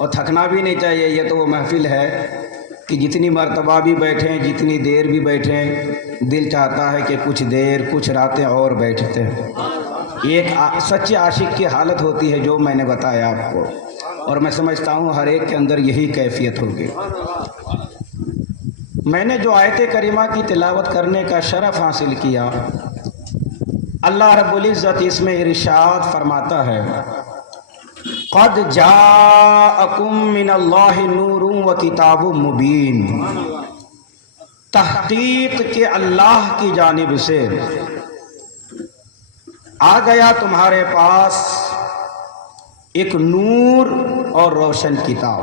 اور تھکنا بھی نہیں چاہیے. یہ تو وہ محفل ہے کہ جتنی مرتبہ بھی بیٹھیں, جتنی دیر بھی بیٹھیں, دل چاہتا ہے کہ کچھ دیر, کچھ راتیں اور بیٹھتے ہیں. یہ ایک سچے عاشق کی حالت ہوتی ہے جو میں نے بتایا آپ کو, اور میں سمجھتا ہوں ہر ایک کے اندر یہی کیفیت ہوگی. میں نے جو آیت کریمہ کی تلاوت کرنے کا شرف حاصل کیا, اللہ رب العزت اس میں ارشاد فرماتا ہے قد جاءکم من اللہ نور و کتاب مبین. تحقیق کے اللہ کی جانب سے آ گیا تمہارے پاس ایک نور اور روشن کتاب.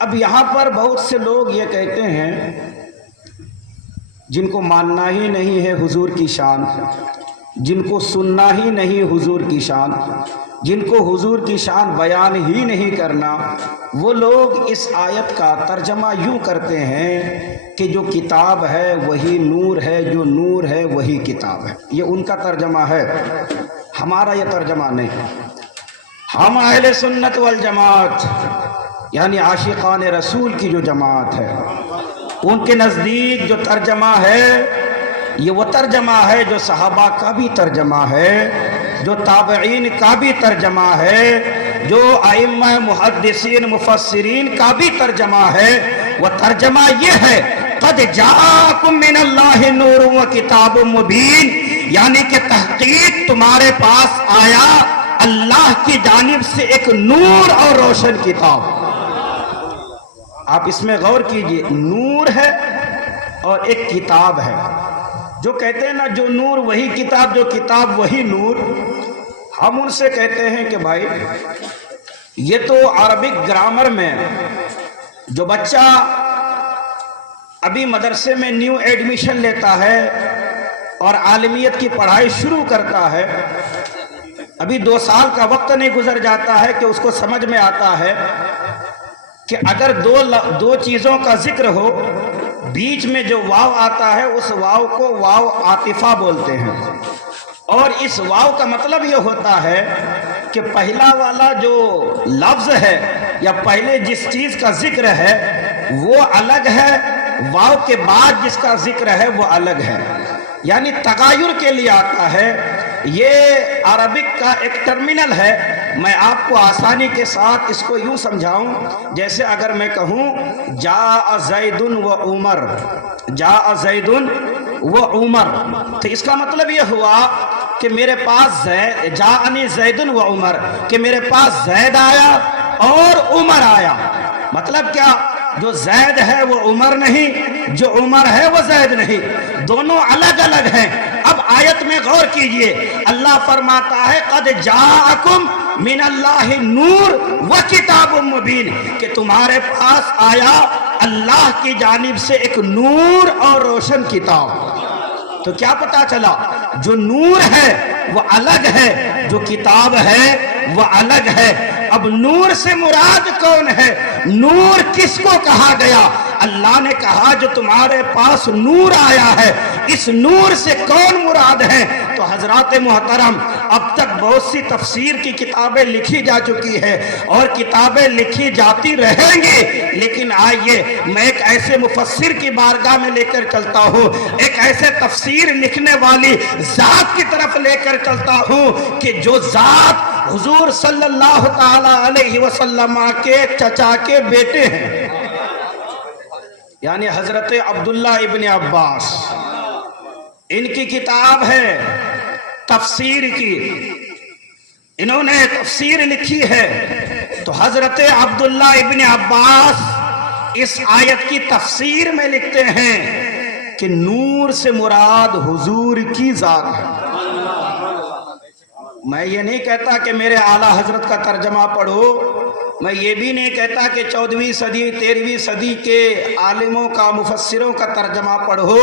اب یہاں پر بہت سے لوگ یہ کہتے ہیں جن کو ماننا ہی نہیں ہے حضور کی شان, جن کو سننا ہی نہیں حضور کی شان, جن کو حضور کی شان بیان ہی نہیں کرنا, وہ لوگ اس آیت کا ترجمہ یوں کرتے ہیں کہ جو کتاب ہے وہی نور ہے, جو نور ہے وہی کتاب ہے. یہ ان کا ترجمہ ہے, ہمارا یہ ترجمہ نہیں. ہم اہل سنت والجماعت یعنی عاشقان رسول کی جو جماعت ہے, ان کے نزدیک جو ترجمہ ہے یہ وہ ترجمہ ہے جو صحابہ کا بھی ترجمہ ہے, جو تابعین کا بھی ترجمہ ہے, جو ائمہ محدثین مفسرین کا بھی ترجمہ ہے. وہ ترجمہ یہ ہے قد جاءکم من اللہ نور و کتاب مبین, یعنی کہ تحقیق تمہارے پاس آیا اللہ کی جانب سے ایک نور اور روشن کتاب. آپ اس میں غور کیجئے, نور ہے اور ایک کتاب ہے. جو کہتے ہیں نا جو نور وہی کتاب, جو کتاب وہی نور, ہم ان سے کہتے ہیں کہ بھائی یہ تو عربک گرامر میں جو بچہ ابھی مدرسے میں نیو ایڈمیشن لیتا ہے اور عالمیت کی پڑھائی شروع کرتا ہے, ابھی 2 سال کا وقت نہیں گزر جاتا ہے کہ اس کو سمجھ میں آتا ہے کہ اگر دو چیزوں کا ذکر ہو, بیچ میں جو واو آتا ہے اس واو کو واو عاطفہ بولتے ہیں, اور اس واو کا مطلب یہ ہوتا ہے کہ پہلا والا جو لفظ ہے یا پہلے جس چیز کا ذکر ہے وہ الگ ہے, واو کے بعد جس کا ذکر ہے وہ الگ ہے, یعنی تغایر کے لیے آتا ہے. یہ عربک کا ایک ٹرمینل ہے. میں آپ کو آسانی کے ساتھ اس کو یوں سمجھاؤں, جیسے اگر میں کہوں جاء زید و عمر, جاء زید و عمر, تو اس کا مطلب یہ ہوا کہ میرے پاس جاءنی زید و عمر, کہ میرے پاس زید آیا اور عمر آیا. مطلب کیا, جو زید ہے وہ عمر نہیں, جو عمر ہے وہ زید نہیں, دونوں الگ الگ ہیں. اب آیت میں غور کیجئے, اللہ فرماتا ہے قد جاءکم من اللہ نور و کتاب مبین, کہ تمہارے پاس آیا اللہ کی جانب سے ایک نور اور روشن کتاب. تو کیا پتا چلا, جو نور ہے وہ الگ ہے, جو کتاب ہے وہ الگ ہے. اب نور سے مراد کون ہے, نور کس کو کہا گیا؟ اللہ نے کہا جو تمہارے پاس نور آیا ہے, اس نور سے کون مراد ہے؟ تو حضرات محترم, اب تک بہت سی تفسیر کی کتابیں لکھی جا چکی ہے اور کتابیں لکھی جاتی رہیں گی, لیکن آئیے میں ایک ایسے مفسر کی بارگاہ میں لے کر چلتا ہوں, ایک ایسے تفسیر لکھنے والی ذات کی طرف لے کر چلتا ہوں کہ جو ذات حضور صلی اللہ تعالی علیہ وسلم کے چچا کے بیٹے ہیں, یعنی حضرت عبداللہ ابن عباس. ان کی کتاب ہے تفسیر کی, انہوں نے تفسیر لکھی ہے. تو حضرت عبداللہ ابن عباس اس آیت کی تفسیر میں لکھتے ہیں کہ نور سے مراد حضور کی ذات ہے. میں یہ نہیں کہتا کہ میرے اعلیٰ حضرت کا ترجمہ پڑھو, میں یہ بھی نہیں کہتا کہ 14ویں صدی 13ویں صدی کے عالموں کا مفسروں کا ترجمہ پڑھو.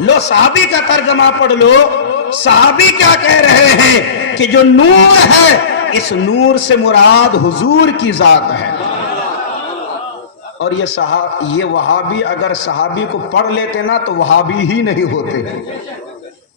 لو صحابی کا ترجمہ پڑھ لو. صحابی کیا کہہ رہے ہیں کہ جو نور ہے اس نور سے مراد حضور کی ذات ہے. اور یہ وہابی اگر صحابی کو پڑھ لیتے نا تو وہابی ہی نہیں ہوتے.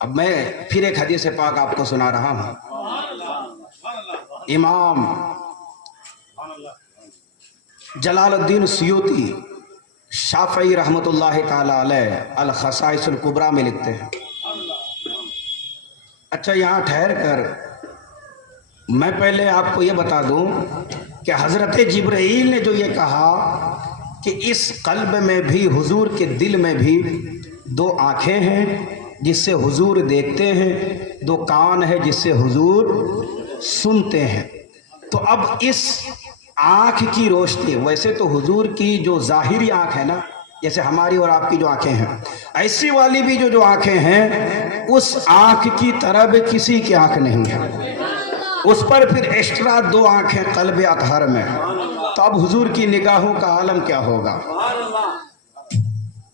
اب میں پھر ایک حدیث پاک آپ کو سنا رہا ہوں. امام جلال الدین سیوطی شافعی رحمۃ اللہ تعالی علیہ الخصائص الکبریٰ میں لکھتے ہیں. اچھا یہاں ٹھہر کر میں پہلے آپ کو یہ بتا دوں کہ حضرت جبرائیل نے جو یہ کہا کہ اس قلب میں بھی حضور کے دل میں بھی 2 آنکھیں ہیں جس سے حضور دیکھتے ہیں, 2 کان ہیں جس سے حضور سنتے ہیں. تو اب اس آنکھ کی روشنی, ویسے تو حضور کی جو ظاہری آنکھ ہے نا, جیسے ہماری اور آپ کی جو آنکھیں ہیں, ایسی والی بھی جو آنکھیں ہیں اس آنکھ کی طرح بھی کسی کی آنکھ نہیں ہے. اس پر پھر ایکسٹرا 2 آنکھیں قلب اطہر میں. تو اب حضور کی نگاہوں کا عالم کیا ہوگا.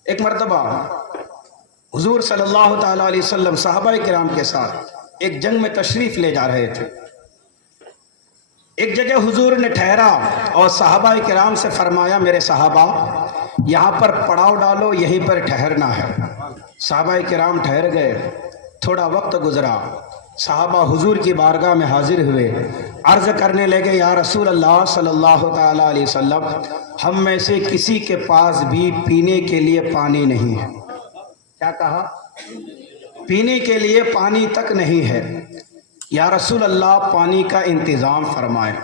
ایک مرتبہ حضور صلی اللہ تعالیٰ علیہ وسلم صحابہ کرام کے ساتھ ایک جنگ میں تشریف لے جا رہے تھے. ایک جگہ حضور نے ٹھہرا اور صحابہ کرام سے فرمایا, میرے صحابہ یہاں پر پڑاؤ ڈالو, یہیں پر ٹھہرنا ہے. صحابہ کرام ٹھہر گئے. تھوڑا وقت گزرا, صحابہ حضور کی بارگاہ میں حاضر ہوئے, عرض کرنے لگے, یا رسول اللہ صلی اللہ تعالیٰ علیہ وسلم, ہم میں سے کسی کے پاس بھی پینے کے لیے پانی نہیں ہے. کیا کہا؟ پینے کے لیے پانی تک نہیں ہے. یا رسول اللہ پانی کا انتظام فرمائیں.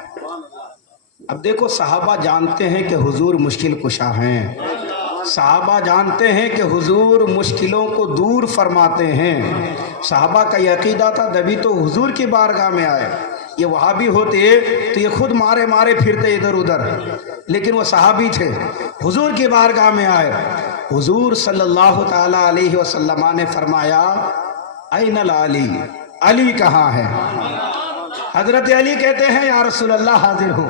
اب دیکھو صحابہ جانتے ہیں کہ حضور مشکل کشا ہیں, صحابہ جانتے ہیں کہ حضور مشکلوں کو دور فرماتے ہیں. صحابہ کا یہ عقیدہ تھا, تبھی تو حضور کی بارگاہ میں آئے. یہ وہابی ہوتے تو یہ خود مارے مارے پھرتے ادھر ادھر, لیکن وہ صحابی تھے, حضور کی بارگاہ میں آئے. حضور صلی اللہ تعالیٰ علیہ وسلم نے فرمایا, این العلی, علی کہاں ہے؟ حضرت علی کہتے ہیں یا رسول اللہ حاضر ہوں.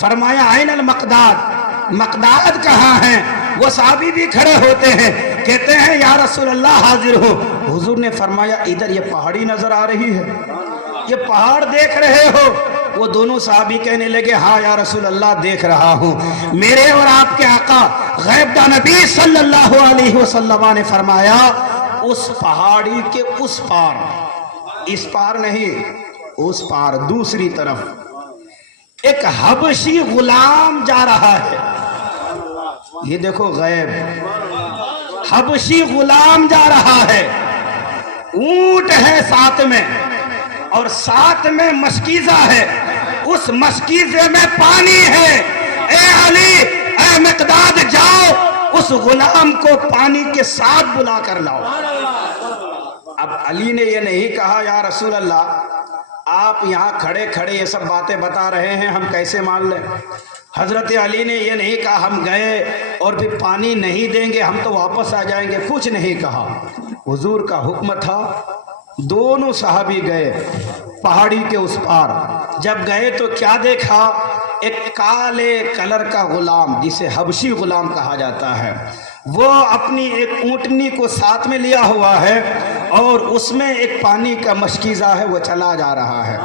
فرمایا این المقداد, مقداد کہاں ہیں؟ وہ صحابی بھی کھڑے ہوتے ہیں, کہتے ہیں یا رسول اللہ حاضر ہو. حضور نے فرمایا ادھر یہ پہاڑی نظر آ رہی ہے, یہ پہاڑ دیکھ رہے ہو؟ وہ دونوں صحابی کہنے لگے ہاں یا رسول اللہ دیکھ رہا ہوں. میرے اور آپ کے آقا غیب داں نبی صلی اللہ علیہ وسلم نے فرمایا اس پہاڑی کے اس پار, اس پار نہیں اس پار, دوسری طرف ایک حبشی غلام جا رہا ہے. یہ دیکھو غیب, حبشی غلام جا رہا ہے, اونٹ ہے ساتھ میں اور ساتھ میں مشکیزہ ہے, اس مشکیزے میں پانی ہے. اے علی, اے مقداد, جاؤ اس غلام کو پانی کے ساتھ بلا کر لاؤ. اب علی نے یہ نہیں کہا یا رسول اللہ آپ یہاں کھڑے کھڑے یہ سب باتیں بتا رہے ہیں, ہم کیسے مان لیں. حضرت علی نے یہ نہیں کہا ہم گئے اور پھر پانی نہیں دیں گے, ہم تو واپس آ جائیں گے, کچھ نہیں کہا. حضور کا حکم تھا. دونوں صحابی گئے پہاڑی کے اس پار. جب گئے تو کیا دیکھا, ایک کالے کلر کا غلام جسے حبشی غلام کہا جاتا ہے, وہ اپنی ایک اونٹنی کو ساتھ میں لیا ہوا ہے اور اس میں ایک پانی کا مشکیزہ ہے, وہ چلا جا رہا ہے.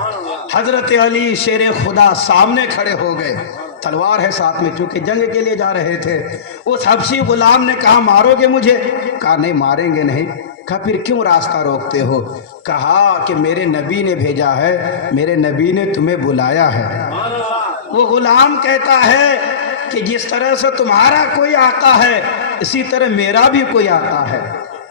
حضرت علی شیر خدا سامنے کھڑے ہو گئے, تلوار ہے ساتھ میں, چونکہ جنگ کے لیے جا رہے تھے. اس حبشی غلام نے کہا مارو گے مجھے؟ کہا نہیں ماریں گے نہیں. کہا پھر کیوں راستہ روکتے ہو؟ کہا کہ میرے نبی نے بھیجا ہے, میرے نبی نے تمہیں بلایا ہے. وہ غلام کہتا ہے کہ جس طرح سے تمہارا کوئی آقا ہے اسی طرح میرا بھی کوئی آقا ہے.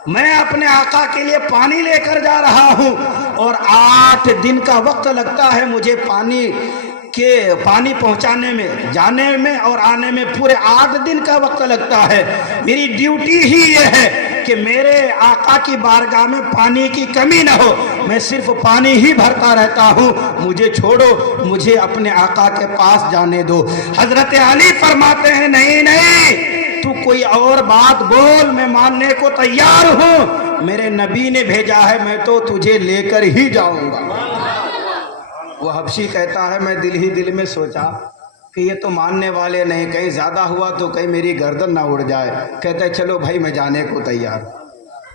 میں اپنے آقا کے لیے پانی لے کر جا رہا ہوں اور 8 دن کا وقت لگتا ہے مجھے پانی پہنچانے میں, جانے میں اور آنے میں پورے 8 دن کا وقت لگتا ہے. میری ڈیوٹی ہی یہ ہے کہ میرے آقا کی بارگاہ میں پانی کی کمی نہ ہو, میں صرف پانی ہی بھرتا رہتا ہوں, مجھے چھوڑو, مجھے اپنے آقا کے پاس جانے دو. حضرت علی فرماتے ہیں نہیں نہیں, تو کوئی اور بات بول, میں ماننے کو تیار ہوں. میرے نبی نے بھیجا ہے, میں تو تجھے لے کر ہی جاؤں گا. وہ حبشی کہتا ہے میں دل ہی دل میں سوچا کہ یہ تو ماننے والے نہیں, کہیں زیادہ ہوا تو کہیں میری گردن نہ اڑ جائے. کہتا ہے چلو بھائی میں جانے کو تیار.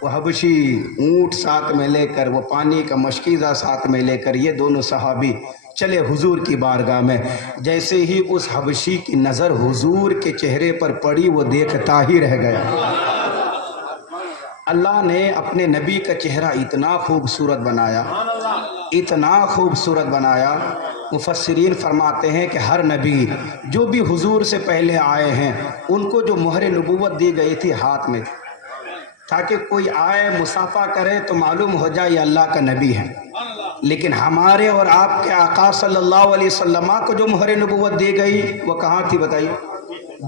وہ حبشی اونٹ ساتھ میں لے کر, وہ پانی کا مشکیزہ ساتھ میں لے کر, یہ دونوں صحابی چلے حضور کی بارگاہ میں. جیسے ہی اس حبشی کی نظر حضور کے چہرے پر پڑی وہ دیکھتا ہی رہ گیا. اللہ نے اپنے نبی کا چہرہ اتنا خوبصورت بنایا، اتنا خوبصورت بنایا، مفسرین فرماتے ہیں کہ ہر نبی جو بھی حضور سے پہلے آئے ہیں ان کو جو مہر نبوت دی گئی تھی ہاتھ میں، تاکہ کوئی آئے مصافحہ کرے تو معلوم ہو جائے یہ اللہ کا نبی ہے۔ لیکن ہمارے اور آپ کے آقا صلی اللہ علیہ وسلم کو جو مہر نبوت دی گئی وہ کہاں تھی بتائیے؟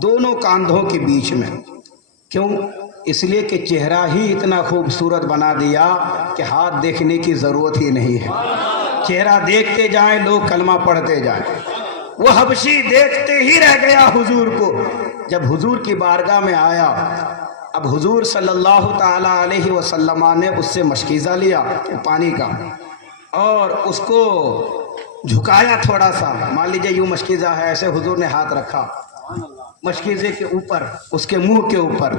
دونوں کاندھوں کے بیچ میں۔ کیوں؟ اس لیے کہ چہرہ ہی اتنا خوبصورت بنا دیا کہ ہاتھ دیکھنے کی ضرورت ہی نہیں ہے، چہرہ دیکھتے جائیں لوگ کلمہ پڑھتے جائیں۔ وہ حبشی دیکھتے ہی رہ گیا حضور کو۔ جب حضور کی بارگاہ میں آیا، اب حضور صلی اللہ تعالیٰ علیہ وسلم نے اس سے مشکیزہ لیا پانی کا اور اس کو جھکایا تھوڑا سا، مان لیجیے یوں مشکیزہ ہے، ایسے حضور نے ہاتھ رکھا مشکیزے کے اوپر، اس کے منہ کے اوپر،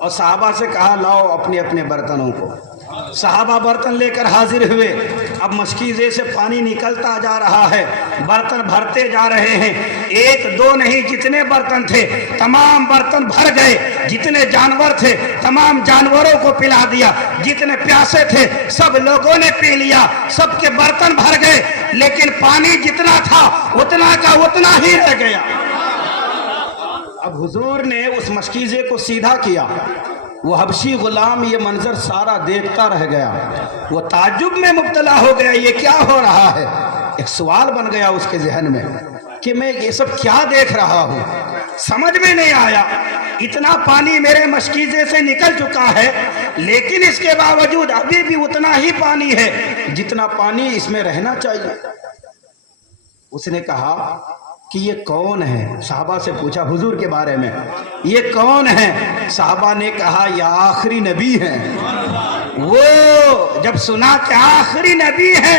اور صحابہ سے کہا لاؤ اپنے اپنے برتنوں کو۔ صحابہ برتن لے کر حاضر ہوئے۔ اب مشکیزے سے پانی نکلتا جا رہا ہے، برتن بھرتے جا رہے ہیں، ایک دو نہیں، جتنے برتن تھے تمام برتن بھر گئے، جتنے جانور تھے تمام جانوروں کو پلا دیا، جتنے پیاسے تھے سب لوگوں نے پی لیا، سب کے برتن بھر گئے، لیکن پانی جتنا تھا اتنا کا اتنا ہی رہ گیا۔ اب حضور نے اس مشکیزے کو سیدھا کیا، وہ حبشی غلام یہ منظر سارا دیکھتا رہ گیا، وہ تعجب میں مبتلا ہو گیا، یہ کیا ہو رہا ہے؟ ایک سوال بن گیا اس کے ذہن میں کہ میں یہ سب کیا دیکھ رہا ہوں، سمجھ میں نہیں آیا۔ اتنا پانی میرے مشکیزے سے نکل چکا ہے، لیکن اس کے باوجود ابھی بھی اتنا ہی پانی ہے جتنا پانی اس میں رہنا چاہیے۔ اس نے کہا کہ یہ کون ہے؟ صحابہ سے پوچھا حضور کے بارے میں، یہ کون ہے؟ صحابہ نے کہا یہ آخری نبی ہے۔ وہ جب سنا کہ آخری نبی ہے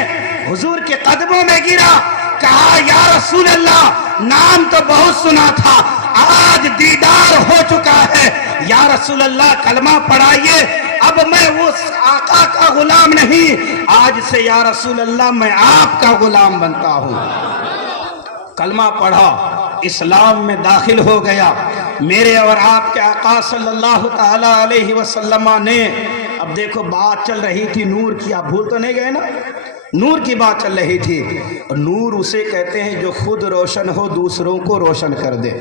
حضور کے قدموں میں گرا، کہا یا رسول اللہ نام تو بہت سنا تھا، آج دیدار ہو چکا ہے، یا رسول اللہ کلمہ پڑھائیے، اب میں اس آقا کا غلام نہیں، آج سے یا رسول اللہ میں آپ کا غلام بنتا ہوں۔ کلمہ پڑھا، اسلام میں داخل ہو گیا۔ میرے اور آپ کے آقا صلی اللہ تعالیٰ علیہ وسلم نے، اب دیکھو بات چل رہی تھی نور کی، آپ بھول تو نہیں گئے نا؟ نور کی بات چل رہی تھی، اور نور اسے کہتے ہیں جو خود روشن ہو دوسروں کو روشن کر دے۔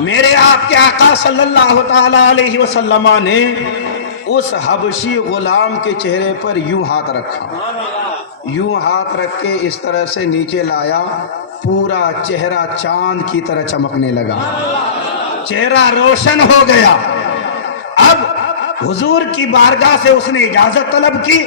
میرے آپ کے آقا صلی اللہ تعالیٰ علیہ وسلم نے اس حبشی غلام کے چہرے پر یوں ہاتھ رکھا، یوں ہاتھ رکھ کے اس طرح سے نیچے لایا، پورا چہرہ چاند کی طرح چمکنے لگا، چہرہ روشن ہو گیا۔ اب حضور کی بارگاہ سے اس نے اجازت طلب کی،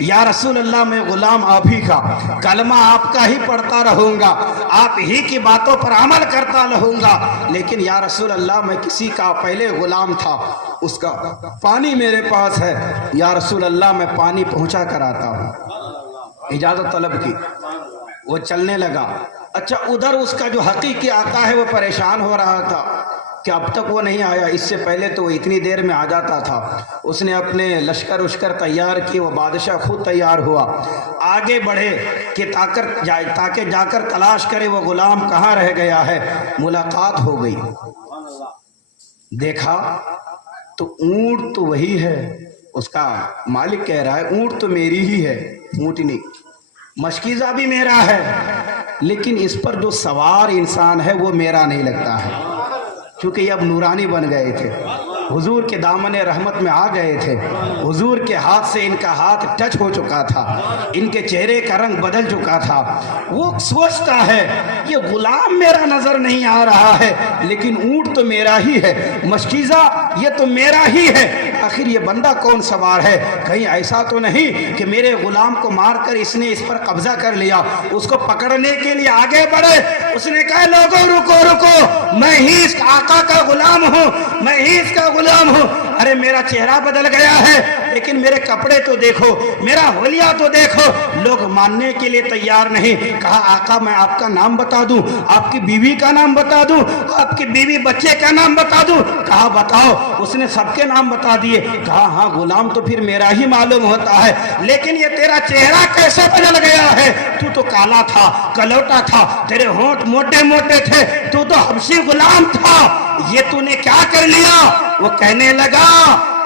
یا رسول اللہ میں غلام آپ ہی کا، کلمہ آپ کا ہی پڑھتا رہوں گا، آپ ہی کی باتوں پر عمل کرتا رہوں گا، لیکن یا رسول اللہ میں کسی کا پہلے غلام تھا، اس کا پانی میرے پاس ہے، یا رسول اللہ میں پانی پہنچا کر آتا ہوں۔ اجازت طلب کی، وہ چلنے لگا۔ اچھا ادھر اس کا جو حقیقی آقا ہے وہ پریشان ہو رہا تھا کہ اب تک وہ نہیں آیا، اس سے پہلے تو وہ اتنی دیر میں آ جاتا تھا۔ اس نے اپنے لشکر اشکر تیار کی، وہ بادشاہ خود تیار ہوا، آگے بڑھے کہ تاکہ جا کر تلاش کرے وہ غلام کہاں رہ گیا ہے۔ ملاقات ہو گئی، دیکھا تو اونٹ تو وہی ہے، اس کا مالک کہہ رہا ہے اونٹ تو میری ہی ہے، اونٹنی، مشکیزہ بھی میرا ہے، لیکن اس پر جو سوار انسان ہے وہ میرا نہیں لگتا ہے، کیونکہ یہ اب نورانی بن گئے تھے، حضور کے دامن رحمت میں آ گئے تھے، حضور کے ہاتھ سے ان کا ہاتھ ٹچ ہو چکا تھا، ان کے چہرے کا رنگ بدل چکا تھا۔ وہ سوچتا ہے یہ غلام میرا نظر نہیں آ رہا ہے، لیکن اونٹ تو میرا ہی ہے، مشکیزہ یہ تو میرا ہی ہے، آخر یہ بندہ کون سوار ہے؟ کہیں ایسا تو نہیں کہ میرے غلام کو مار کر اس نے اس پر قبضہ کر لیا؟ اس کو پکڑنے کے لیے آگے بڑھے، اس نے کہا لوگوں رکو رکو، میں ہی اس آقا کا غلام ہوں، میں ہی اس کا غلام ہوں۔ ارے میرا چہرہ بدل گیا ہے لیکن میرے کپڑے تو دیکھو، میرا حلیہ تو دیکھو۔ لوگ ماننے کے لیے تیار نہیں۔ کہا آقا میں آپ کا نام بتا دوں، آپ کی بیوی کا نام بتا دوں، آپ کی بیوی بچے کا نام بتا دوں؟ کہا بتاؤ۔ اس نے سب کے نام بتا دیے۔ کہا ہاں غلام تو پھر میرا ہی معلوم ہوتا ہے، لیکن یہ تیرا چہرہ کیسے بدل گیا ہے؟ تو کالا تھا، کلوٹا تھا، تیرے ہونٹ موٹے موٹے تھے، تو حبشی غلام تھا، یہ تو نے کیا کر لیا؟ وہ کہنے لگا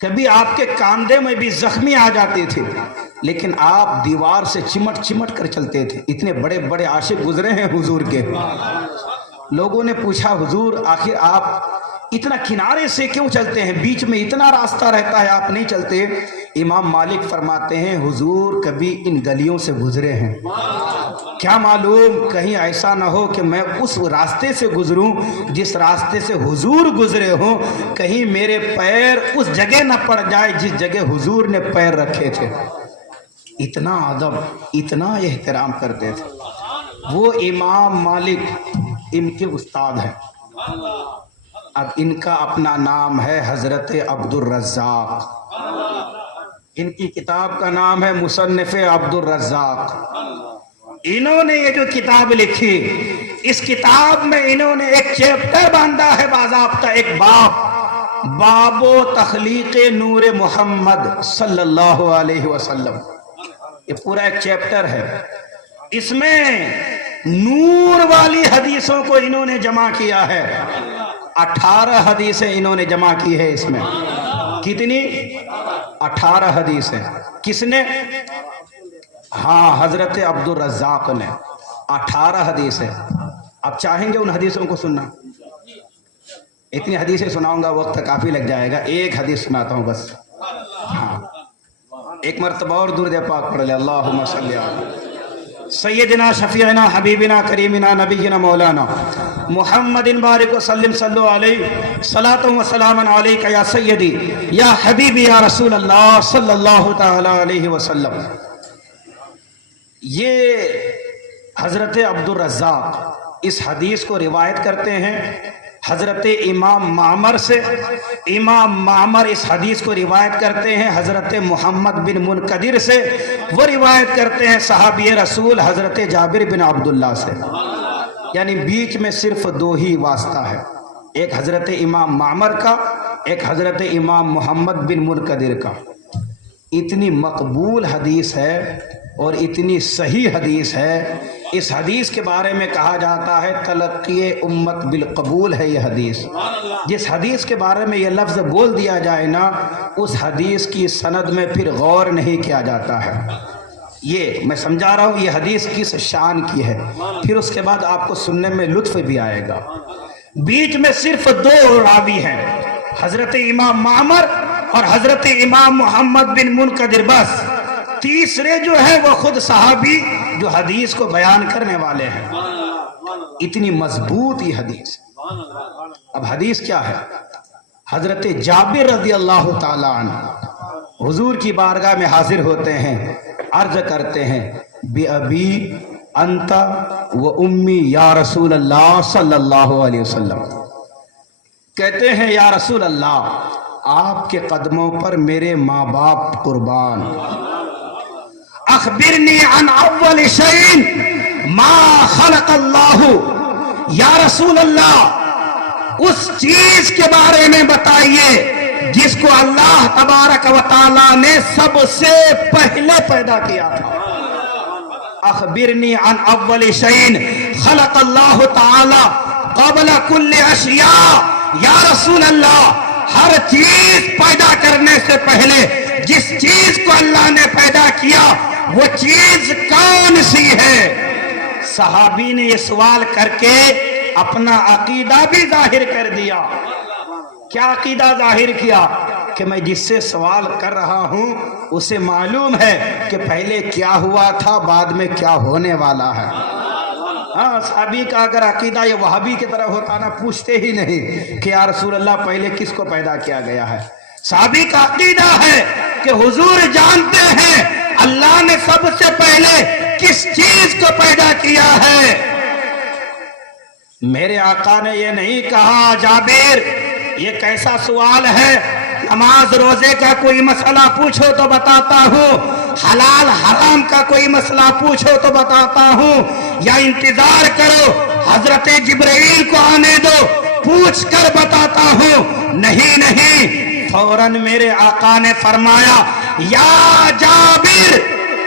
کبھی آپ کے کاندھے میں بھی زخمی آ جاتے تھے لیکن آپ دیوار سے چمٹ چمٹ کر چلتے تھے. اتنے بڑے بڑے عاشق گزرے ہیں حضور کے. لوگوں نے پوچھا حضور آخر آپ اتنا کنارے سے کیوں چلتے ہیں, بیچ میں اتنا راستہ رہتا ہے آپ نہیں چلتے؟ امام مالک فرماتے ہیں حضور کبھی ان گلیوں سے گزرے ہیں, کیا معلوم کہیں ایسا نہ ہو کہ میں اس راستے سے گزروں جس راستے سے حضور گزرے ہوں, کہیں میرے پیر اس جگہ نہ پڑ جائے جس جگہ حضور نے پیر رکھے تھے. اتنا ادب اتنا احترام کرتے تھے. وہ امام مالک ان کے استاد ہیں. اب ان کا اپنا نام ہے حضرت عبد الرزاق. ان کی کتاب کا نام ہے مصنف عبد الرزاق. انہوں نے یہ جو کتاب لکھی, اس کتاب میں انہوں نے ایک چیپٹر باندھا ہے باضابطہ, ایک باب و تخلیق نور محمد صلی اللہ علیہ وسلم. یہ پورا ایک چیپٹر ہے. اس میں نور والی حدیثوں کو انہوں نے جمع کیا ہے. 18 حدیثیں انہوں نے جمع کی ہے. اس میں کتنی؟ 18 حدیثیں. کس نے؟ ہاں, حضرت عبد الرزاق نے 18 حدیثیں. آپ چاہیں گے ان حدیثوں کو سننا؟ اتنی حدیثیں سناؤں گا وقت کافی لگ جائے گا. ایک حدیث سناتا ہوں بس. ہاں, ایک مرتبہ اور درود پاک پڑھ لے. اللہم صلی علی سیدنا شفیعنا حبیبنا کریمنا نبینا مولانا محمد بارک وسلم صلو علیہ صلاۃ و سلام علیک یا سیدی یا حبیبی یا رسول اللہ صلی اللہ تعالی علیہ وسلم. یہ حضرت عبد الرزاق اس حدیث کو روایت کرتے ہیں حضرت امام معمر سے. امام معمر اس حدیث کو روایت کرتے ہیں حضرت محمد بن منقدر سے. وہ روایت کرتے ہیں صحابی رسول حضرت جابر بن عبداللہ سے. یعنی بیچ میں صرف 2 ہی واسطہ ہے, ایک حضرت امام معمر کا, ایک حضرت امام محمد بن منقدر کا. اتنی مقبول حدیث ہے اور اتنی صحیح حدیث ہے. اس حدیث کے بارے میں کہا جاتا ہے تلقی امت بالقبول ہے یہ حدیث. جس حدیث کے بارے میں یہ لفظ بول دیا جائے نا, اس حدیث کی سند میں پھر غور نہیں کیا جاتا ہے. یہ میں سمجھا رہا ہوں یہ حدیث کس شان کی ہے, پھر اس کے بعد آپ کو سننے میں لطف بھی آئے گا. بیچ میں صرف 2 راوی ہیں, حضرت امام معمر اور حضرت امام محمد بن منقدر. بس تیسرے جو ہے وہ خود صحابی جو حدیث کو بیان کرنے والے ہیں. اتنی مضبوط یہ حدیث. اب حدیث کیا ہے؟ حضرت جابر رضی اللہ تعالیٰ عنہ حضور کی بارگاہ میں حاضر ہوتے ہیں, عرض کرتے ہیں بی ابی انت و امی یا رسول اللہ صلی اللہ علیہ وسلم. کہتے ہیں یا رسول اللہ آپ کے قدموں پر میرے ماں باپ قربان. اخبرنی عن اول شیء ما خلق اللہ. یا رسول اللہ اس چیز کے بارے میں بتائیے جس کو اللہ تبارک و تعالی نے سب سے پہلے پیدا کیا تھا. اخبرنی عن اول شیء خلق اللہ تعالی قبل کل اشیاء. یا رسول اللہ ہر چیز پیدا کرنے سے پہلے جس چیز کو اللہ نے پیدا کیا وہ چیز کون سی ہے؟ صحابی نے یہ سوال کر کے اپنا عقیدہ بھی ظاہر کر دیا. کیا عقیدہ ظاہر کیا؟ کہ میں جس سے سوال کر رہا ہوں اسے معلوم ہے کہ پہلے کیا ہوا تھا بعد میں کیا ہونے والا ہے. ہاں, صحابی کا اگر عقیدہ یہ وہابی کی طرح ہوتا نا, پوچھتے ہی نہیں کہ یا رسول اللہ پہلے کس کو پیدا کیا گیا ہے. صحابی کا عقیدہ ہے کہ حضور جانتے ہیں اللہ نے سب سے پہلے کس چیز کو پیدا کیا ہے. میرے آقا نے یہ نہیں کہا جابر یہ کیسا سوال ہے, نماز روزے کا کوئی مسئلہ پوچھو تو بتاتا ہوں, حلال حرام کا کوئی مسئلہ پوچھو تو بتاتا ہوں, یا انتظار کرو حضرت جبرائیل کو آنے دو پوچھ کر بتاتا ہوں. نہیں نہیں, فوراً میرے آقا نے فرمایا یا جابر,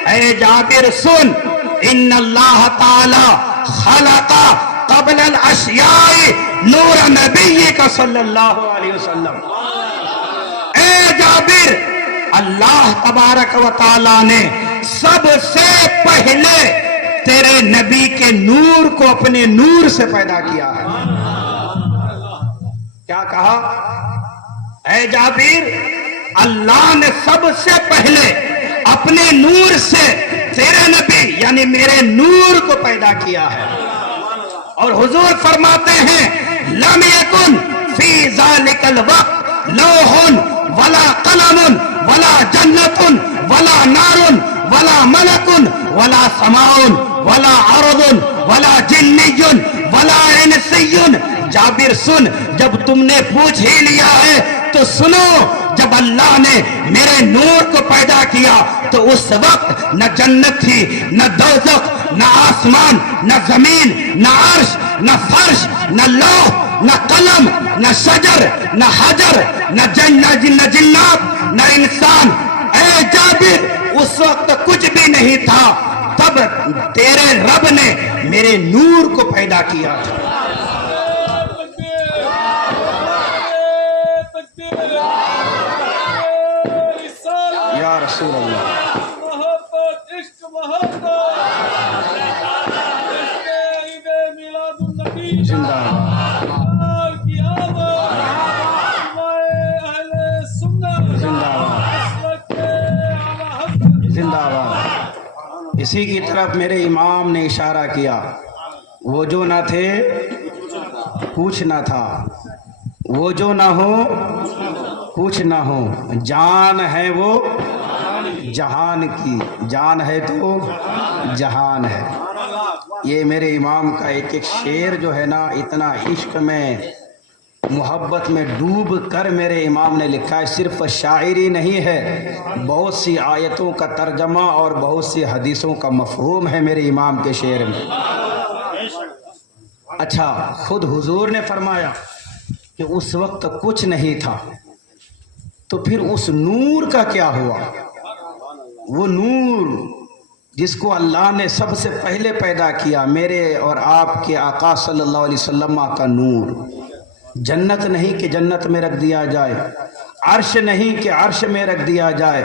اے جابر سن, ان اللہ تعالی خلق قبل الاشیاء نور نبی کا صلی اللہ علیہ وسلم. اے اے جابر اللہ تبارک و تعالی نے سب سے پہلے تیرے نبی کے نور کو اپنے نور سے پیدا کیا ہے. کیا کہا؟ اے جابر اللہ نے سب سے پہلے اپنے نور سے تیرے نبی یعنی میرے نور کو پیدا کیا ہے. اور حضور فرماتے ہیں لم یکن فی ذالک الوقت لوح ولا قلم ولا جنت ولا نار ولا ملک ولا سماء ولا ارض ولا جنی ولا انسی. جابر سن، جب تم نے پوچھ ہی لیا ہے تو سنو، جب اللہ نے میرے نور کو پیدا کیا تو اس وقت نہ جنت تھی، نہ دوزخ، نہ آسمان، نہ زمین، نہ عرش، نہ فرش، نہ لوح، نہ قلم، نہ شجر، نہ حجر، نہ جنات، نہ انسان. اے جابر اس وقت کچھ بھی نہیں تھا، تب تیرے رب نے میرے نور کو پیدا کیا تھا. یا رسول اللہ، محبت عشق محبت میلاد النبی زندہ باد، کی آمد اہل سنت زندہ باد، زندہ باد. اسی کی طرف میرے امام نے اشارہ کیا، وہ جو نہ تھے کچھ نہ تھا، وہ جو نہ ہو کچھ نہ ہو، جان ہے وہ جہان کی، جان ہے تو جہان ہے. یہ میرے امام کا ایک ایک شعر جو ہے نا، اتنا عشق میں محبت میں ڈوب کر میرے امام نے لکھا ہے. صرف شاعری نہیں ہے، بہت سی آیتوں کا ترجمہ اور بہت سی حدیثوں کا مفہوم ہے میرے امام کے شعر میں. اچھا، خود حضور نے فرمایا کہ اس وقت کچھ نہیں تھا، تو پھر اس نور کا کیا ہوا؟ وہ نور جس کو اللہ نے سب سے پہلے پیدا کیا، میرے اور آپ کے آقا صلی اللہ علیہ وسلم کا نور. جنت نہیں کہ جنت میں رکھ دیا جائے، عرش نہیں کہ عرش میں رکھ دیا جائے،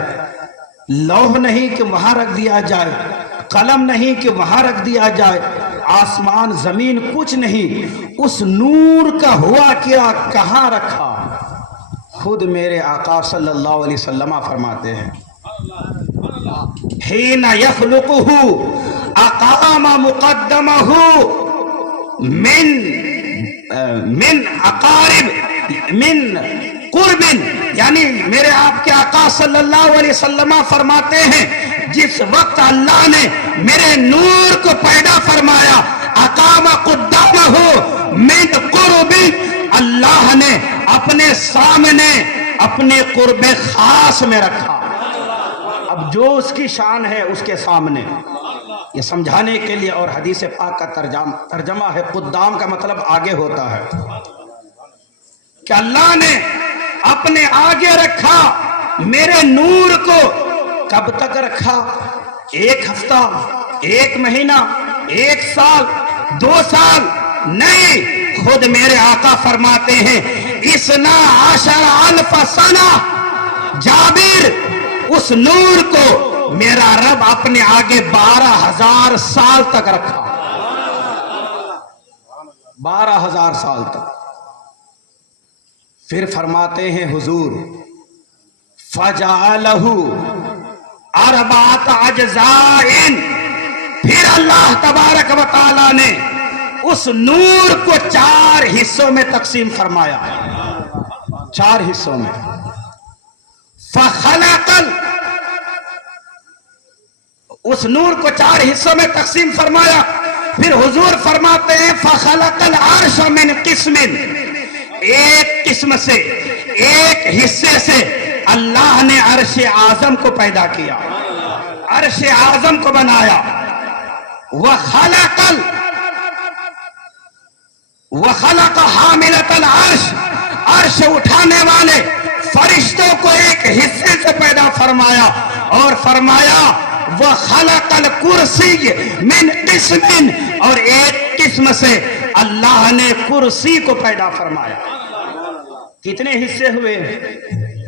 لوح نہیں کہ وہاں رکھ دیا جائے، قلم نہیں کہ وہاں رکھ دیا جائے، آسمان زمین کچھ نہیں، اس نور کا ہوا کیا، کہاں رکھا؟ خود میرے آقا صلی اللہ علیہ وسلم فرماتے ہیں حین یخلقہ اقام مقدمہ من اقارب من قرب. یعنی میرے آپ کے آقا صلی اللہ علیہ وسلم فرماتے ہیں جس وقت اللہ نے میرے نور کو پیدا فرمایا، اقام قدامہ من قرب، اللہ نے اپنے سامنے اپنے قرب خاص میں رکھا. اب جو اس کی شان ہے اس کے سامنے، یہ سمجھانے کے لیے. اور حدیث پاک کا ترجمہ ہے، قدام کا مطلب آگے ہوتا ہے، کہ اللہ نے اپنے آگے رکھا میرے نور کو. کب تک رکھا؟ 1 ہفتہ، 1 مہینہ، 1 سال، 2 سال نہیں. خود میرے آقا فرماتے ہیں 12,000 سنہ. جابر اس نور کو میرا رب اپنے آگے 12,000 سال تک رکھا، 12,000 سال تک. پھر فرماتے ہیں حضور فَجَعَلَهُ 4 اجزاء، پھر اللہ تبارک و تعالی نے اس نور کو 4 حصوں میں تقسیم فرمایا، 4 حصوں میں. اس نور کو 4 حصوں میں تقسیم فرمایا. پھر حضور فرماتے ہیں فَخَلَقَ الْعَرْشَ مِنْ قِسْمٍ، ایک قسم سے، ایک حصے سے اللہ نے عرش اعظم کو پیدا کیا، عرش اعظم کو بنایا. وَخَلَقَ حَامِلَةَ الْعَرْشِ، عرش اٹھانے والے فرشتوں کو ایک حصے سے پیدا فرمایا. اور فرمایا وَخَلَقَ الْكُرْسِيَّ مِنْ قِسْمٍ، اور ایک قسم سے اللہ نے کرسی کو پیدا فرمایا. کتنے حصے ہوئے؟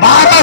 12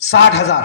60,000।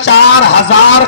4,000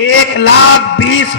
1,20,000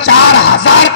4,000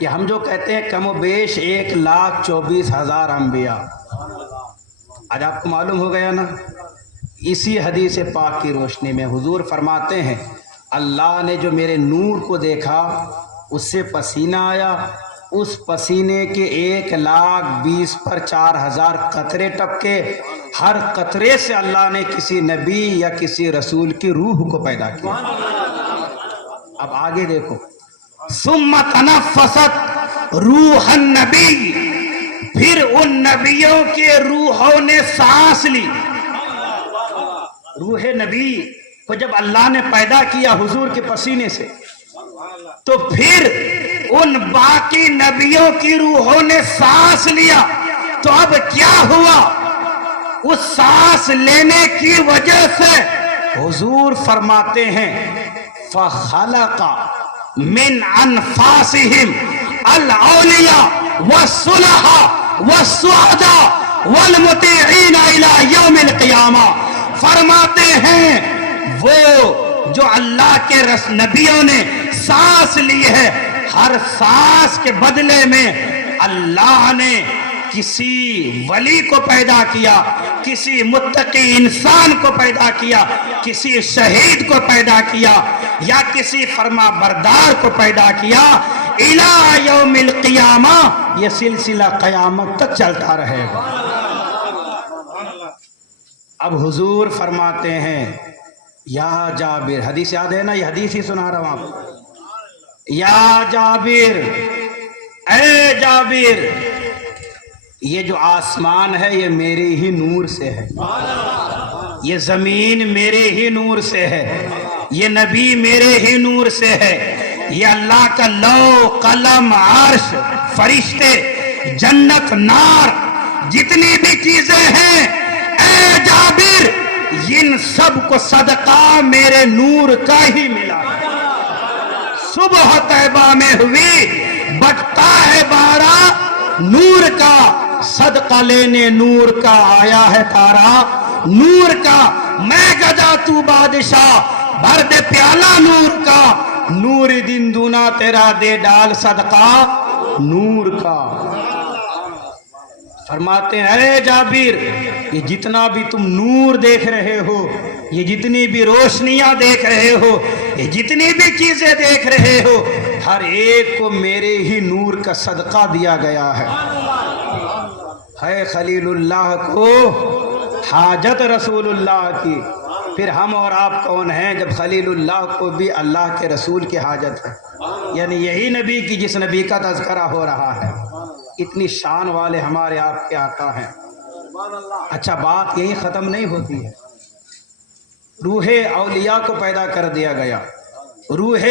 کہ ہم جو کہتے ہیں کم و بیش 1,24,000 انبیاء، آج آپ کو معلوم ہو گیا نا. اسی حدیث پاک کی روشنی میں حضور فرماتے ہیں اللہ نے جو میرے نور کو دیکھا اس سے پسینہ آیا، اس پسینے کے 1,20,000 پر 4,000 قطرے ٹپکے، ہر قطرے سے اللہ نے کسی نبی یا کسی رسول کی روح کو پیدا کیا. اب آگے دیکھو، ثم تنفست روح النبی، پھر ان نبیوں کے روحوں نے سانس لی. روح نبی کو جب اللہ نے پیدا کیا حضور کے پسینے سے، تو پھر ان باقی نبیوں کی روحوں نے سانس لیا. تو اب کیا ہوا؟ اس سانس لینے کی وجہ سے حضور فرماتے ہیں فَخَلَقَ مِنْ أَنفَاسِهِمْ الْأَوْلِيَاءَ وَالصُّلَحَاءَ وَالسُّعَدَاءَ وَالْمُطِيعِينَ إِلَى يَوْمِ الْقِيَامَةِ. فرماتے ہیں وہ جو اللہ کے نبیوں نے سانس لی ہے، ہر سانس کے بدلے میں اللہ نے کسی ولی کو پیدا کیا، کسی متقی انسان کو پیدا کیا، کسی شہید کو پیدا کیا، یا کسی فرما بردار کو پیدا کیا. الی یوم القیامہ، یہ سلسلہ قیامت تک چلتا رہے گا. اب حضور فرماتے ہیں یا جابر، حدیث یاد ہے نا، یہ حدیث ہی سنا رہا ہوں آپ کو. یا جابر، اے جابر، یہ جو آسمان ہے یہ میرے ہی نور سے ہے، یہ زمین میرے ہی نور سے ہے، یہ نبی میرے ہی نور سے ہے، یہ اللہ کا لو قلم عرش فرشتے جنت نار جتنی بھی چیزیں ہیں، اے جابر ان سب کو صدقہ میرے نور کا ہی ملا. صبح طیبہ میں ہوئی بٹتا ہے بارہ نور کا، صدقہ لینے نور کا آیا ہے تارا نور کا. میں گدا تو بادشاہ بھر دے پیالہ نور کا، نور دن دونا تیرا دے ڈال صدقہ نور کا. فرماتے ہیں اے جابر، یہ جتنا بھی تم نور دیکھ رہے ہو، یہ جتنی بھی روشنیاں دیکھ رہے ہو، یہ جتنی بھی چیزیں دیکھ رہے ہو، ہر ایک کو میرے ہی نور کا صدقہ دیا گیا ہے. ہے خلیل اللہ کو حاجت رسول اللہ کی، پھر ہم اور آپ کون ہیں جب خلیل اللہ کو بھی اللہ کے رسول کی حاجت ہے. یعنی یہی نبی کی جس نبی کا تذکرہ ہو رہا ہے. اتنی شان والے ہمارے آپ کے آقا ہیں. اچھا، بات یہی ختم نہیں ہوتی ہے. روح اولیاء کو پیدا کر دیا گیا، روح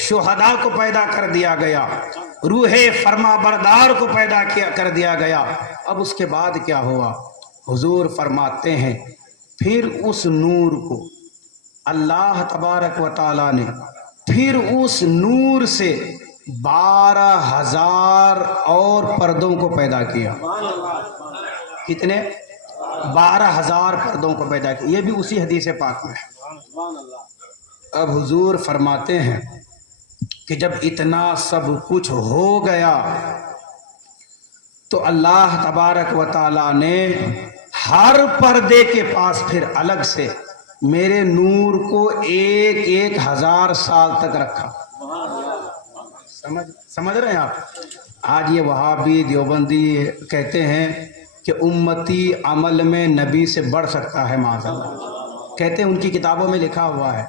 شہداء کو پیدا کر دیا گیا، روح فرما بردار کو پیدا کر دیا گیا. اب اس کے بعد کیا ہوا؟ حضور فرماتے ہیں پھر اس نور کو اللہ تبارک و تعالی نے پھر اس نور سے 12,000 اور پردوں کو پیدا کیا. کتنے؟ 12,000 پردوں کو پیدا کیا. یہ بھی اسی حدیث پاک میں ہے. اب حضور فرماتے ہیں کہ جب اتنا سب کچھ ہو گیا تو اللہ تبارک و تعالی نے ہر پردے کے پاس پھر الگ سے میرے نور کو 1,000 سال تک رکھا. سمجھ رہے ہیں آپ؟ آج یہ وہابی دیوبندی کہتے ہیں کہ امتی عمل میں نبی سے بڑھ سکتا ہے معاذ اللہ. کہتے ہیں ان کی کتابوں میں لکھا ہوا ہے،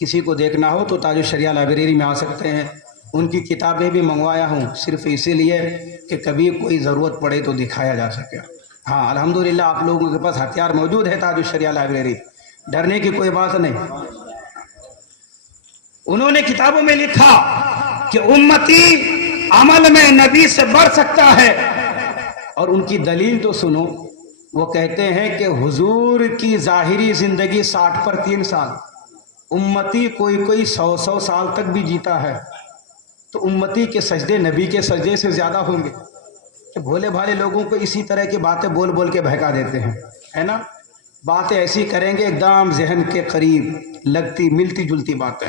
کسی کو دیکھنا ہو تو تاج الشریعہ لائبریری میں آ سکتے ہیں. ان کی کتابیں بھی منگوایا ہوں صرف اسی لیے کہ کبھی کوئی ضرورت پڑے تو دکھایا جا سکے. ہاں الحمدللہ آپ لوگوں کے پاس ہتھیار موجود ہے. تاج الشریعہ لائبریری، ڈرنے کی کوئی بات نہیں. انہوں نے کتابوں میں لکھا کہ امتی عمل میں نبی سے بڑھ سکتا ہے. اور ان کی دلیل تو سنو، وہ کہتے ہیں کہ حضور کی ظاہری زندگی 60 پر 3 سال، امتی کوئی 100 سال تک بھی جیتا ہے تو امتی کے سجدے نبی کے سجدے سے زیادہ ہوں گے. کہ بھولے بھالے لوگوں کو اسی طرح کی باتیں بول بول کے بہکا دیتے ہیں، ہے نا. باتیں ایسی کریں گے ایک دم ذہن کے قریب لگتی ملتی جلتی باتیں.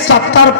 70